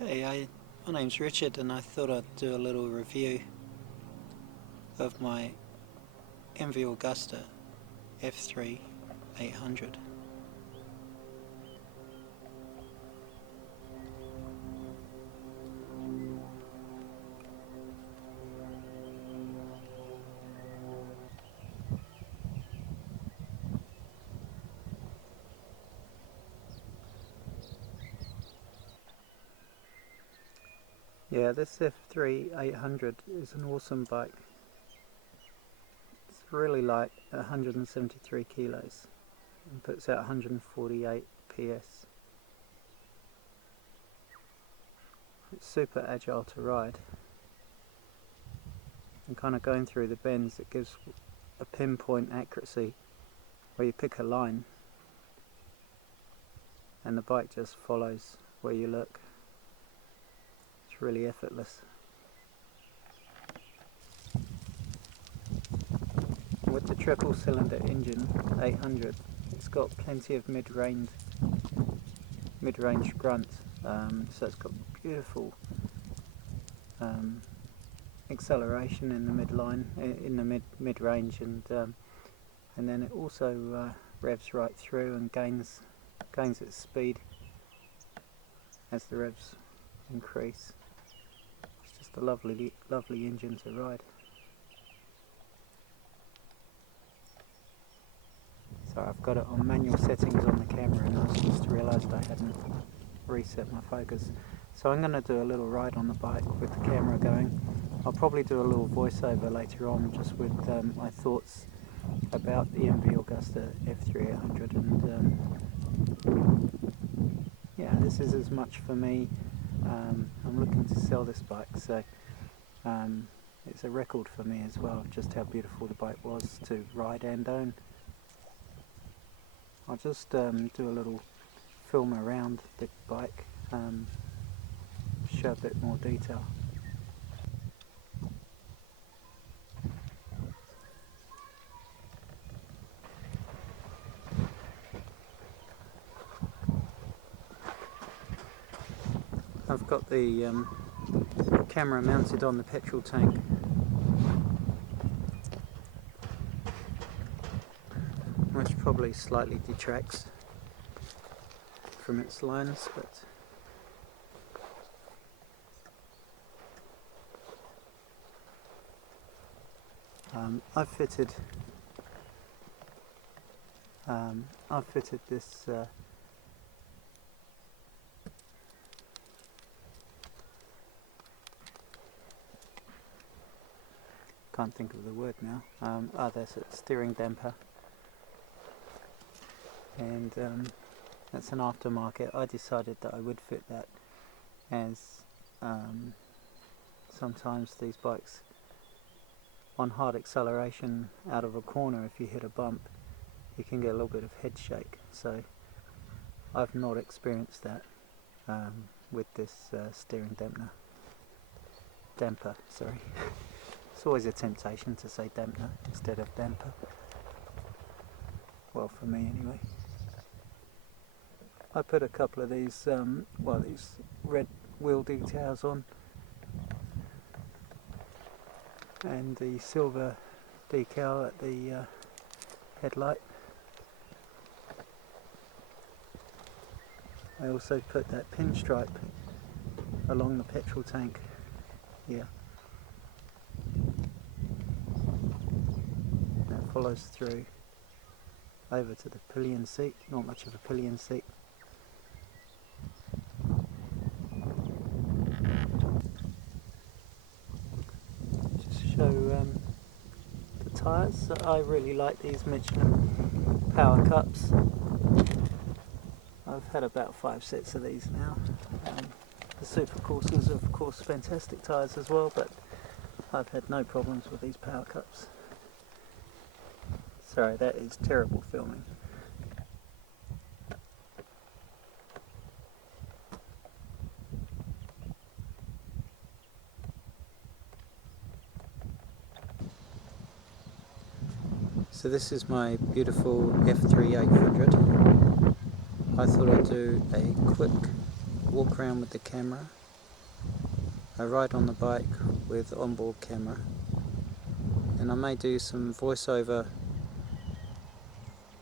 My name's Richard, and I thought I'd do a little review of my MV Agusta F3 800. Yeah, this F3 800 is an awesome bike. It's really light, 173 kilos, and puts out 148 PS. It's super agile to ride, and kind of going through the bends, it gives a pinpoint accuracy where you pick a line and the bike just follows where you look. It's really effortless. With the triple cylinder engine 800, it's got plenty of mid-range grunt, so it's got beautiful acceleration in the midline, in the mid-range, and then it also revs right through and gains its speed as the revs increase. It's just a lovely engine to ride. So I've got it on manual settings on the camera, and I just realised I hadn't reset my focus. So I'm going to do a little ride on the bike with the camera going. I'll probably do a little voiceover later on, just with my thoughts about the MV Agusta F3 800, and yeah, this is as much for me. I'm looking to sell this bike, so it's a record for me as well, just how beautiful the bike was to ride and own. I'll just do a little film around the bike, show a bit more detail. I've got the camera mounted on the petrol tank, which probably slightly detracts from its lines, but I've fitted this can't think of the word now. There's a steering damper, and that's an aftermarket. I decided that I would fit that, as sometimes these bikes on hard acceleration out of a corner, if you hit a bump, you can get a little bit of head shake. So I've not experienced that with this steering damper, sorry. It's always a temptation to say dampener instead of damper. Well, for me anyway. I put a couple of these, these red wheel details on, and the silver decal at the headlight. I also put that pinstripe along the petrol tank here. That follows through over to the pillion seat. Not much of a pillion seat. Just show the tyres. I really like these Michelin Power Cups. I've had about 5 sets of these now. The Supercorsas are of course fantastic tyres as well, but I've had no problems with these Power Cups. Sorry, that is terrible filming. So this is my beautiful F3 800. I thought I'd do a quick walk around with the camera a ride on the bike with onboard camera, and I may do some voiceover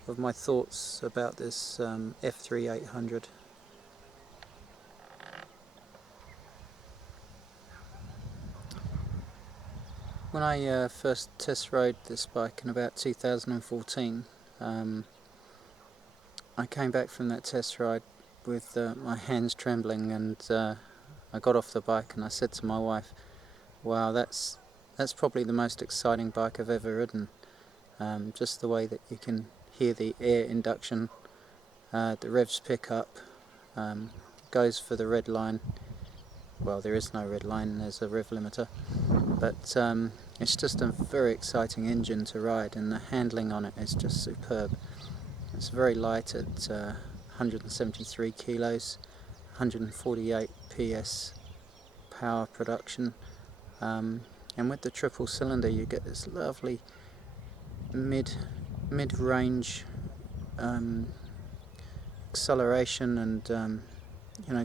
of my thoughts about this F3 800. When I first test rode this bike in about 2014, I came back from that test ride with my hands trembling, and I got off the bike and I said to my wife, wow, that's probably the most exciting bike I've ever ridden. Just the way that you can hear the air induction, the revs pick up, goes for the red line. Well, there is no red line, there's a rev limiter, but it's just a very exciting engine to ride, and the handling on it is just superb. It's very light at 173 kilos, 148 PS power production, and with the triple cylinder you get this lovely mid-range acceleration and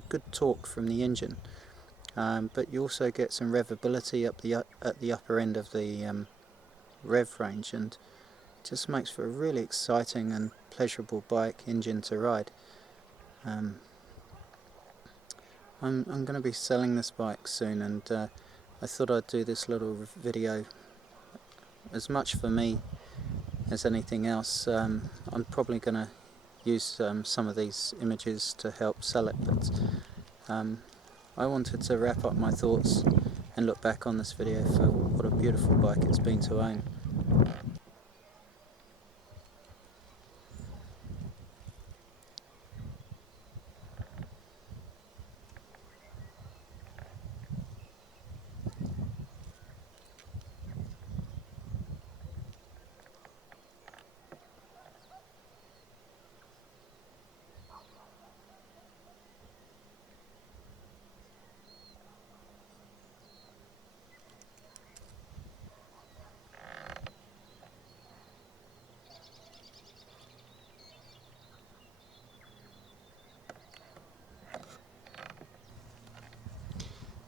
good torque from the engine. But you also get some revability at the upper end of the rev range, and it just makes for a really exciting and pleasurable bike engine to ride. I'm going to be selling this bike soon, and I thought I'd do this little video as much for me as anything else. I'm probably going to use some of these images to help sell it, but I wanted to wrap up my thoughts and look back on this video for what a beautiful bike it's been to own.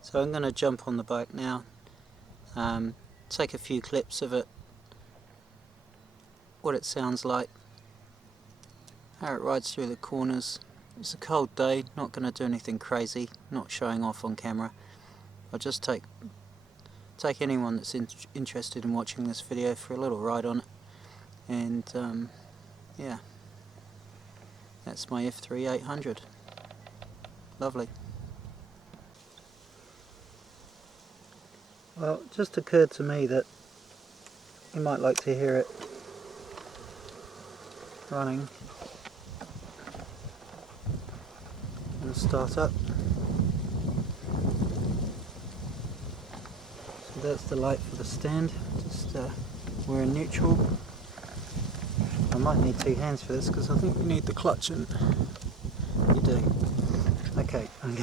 So I'm going to jump on the bike now, take a few clips of it, what it sounds like, how it rides through the corners. It's a cold day, not going to do anything crazy, not showing off on camera. I'll just take anyone that's interested in watching this video for a little ride on it, and yeah, that's my F3 800. Lovely. Well, it just occurred to me that you might like to hear it running. And start up. So that's the light for the stand. Just we're in neutral. I might need two hands for this because I think we need the clutch, and you do. Okay, I'm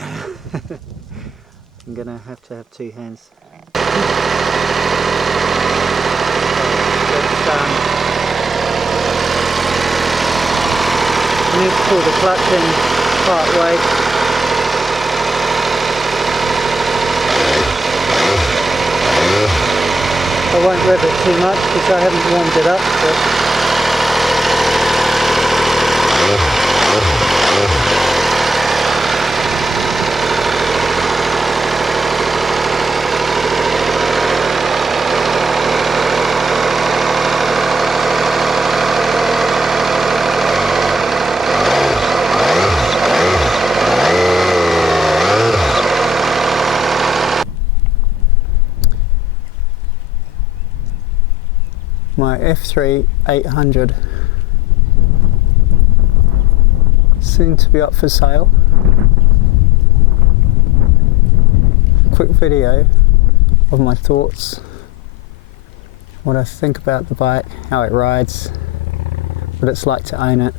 gonna have to have two hands. I need to pull the clutch in part way. I won't rev it too much because I haven't warmed it up, but my F3 800 soon to be up for sale. Quick video of my thoughts, what I think about the bike, how it rides, what it's like to own it.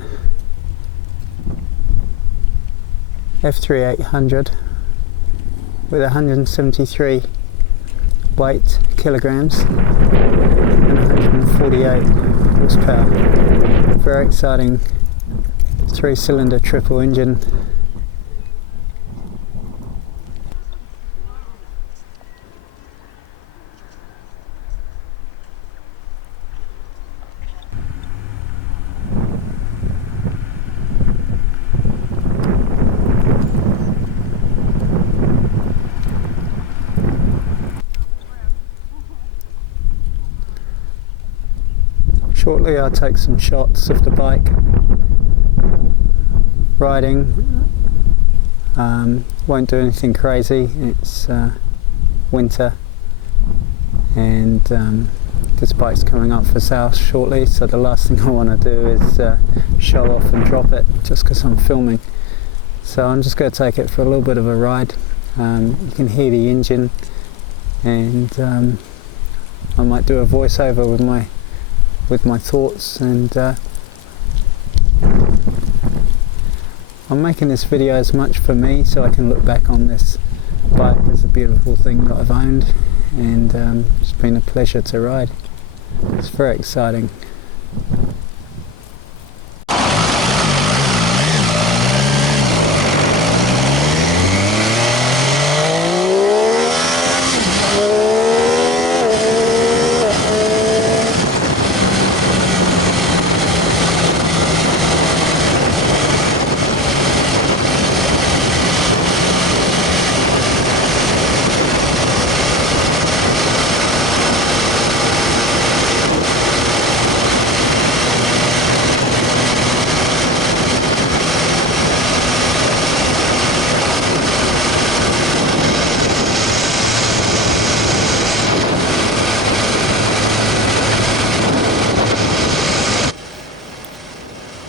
F3 800 with 173 weight kilograms and 148 horsepower. Very exciting 3-cylinder triple engine. Shortly I'll take some shots of the bike riding. Won't do anything crazy, it's winter, and this bike's coming up for sale shortly, so the last thing I want to do is show off and drop it just because I'm filming. So I'm just going to take it for a little bit of a ride. You can hear the engine, and I might do a voiceover with my thoughts, and I'm making this video as much for me so I can look back on this bike as a beautiful thing that I've owned, and it's been a pleasure to ride. It's very exciting.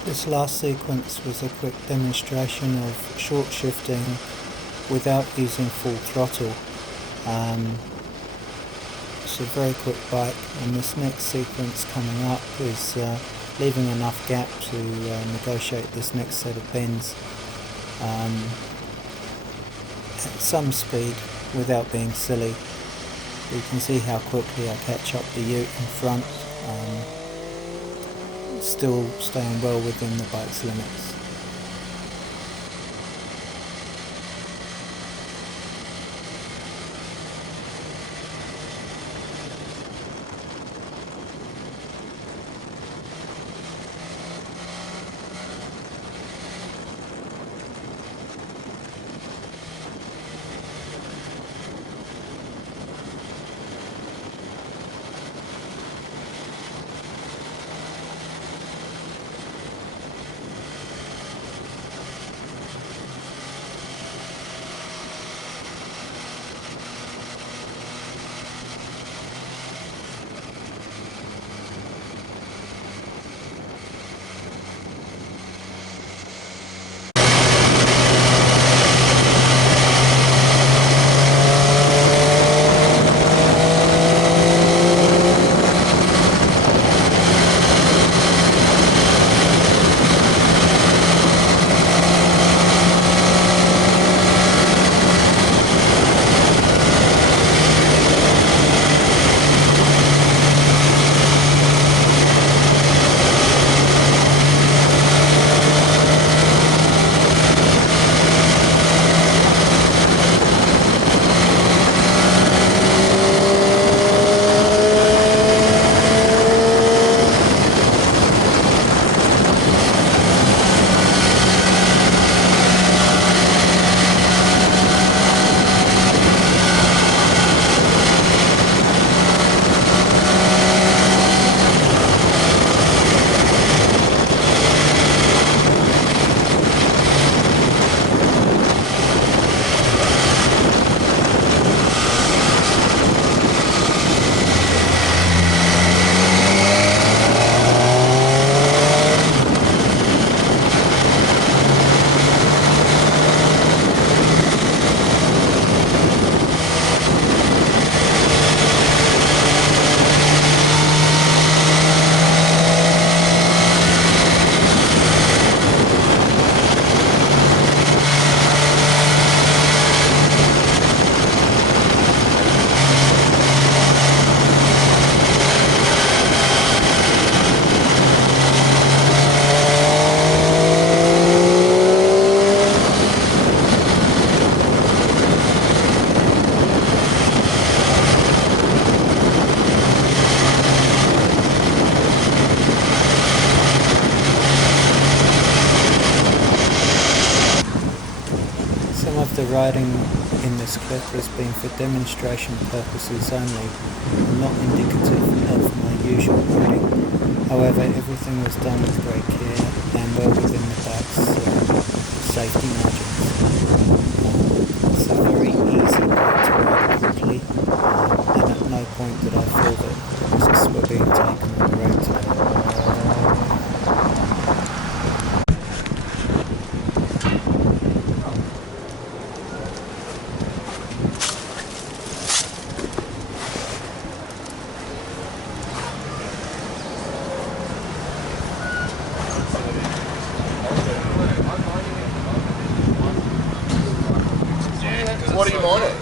This last sequence was a quick demonstration of short shifting without using full throttle. It's a very quick bike, and this next sequence coming up is leaving enough gap to negotiate this next set of bends at some speed without being silly. You can see how quickly I catch up the ute in front, still staying well within the bike's limits. The riding in this clip has been for demonstration purposes only, and not indicative of my usual riding. However, everything was done with great care and well within the bike's safety margins. It's a very easy bike to ride quickly, and at no point did I feel that risks were being taken on the road today. What do you mind it?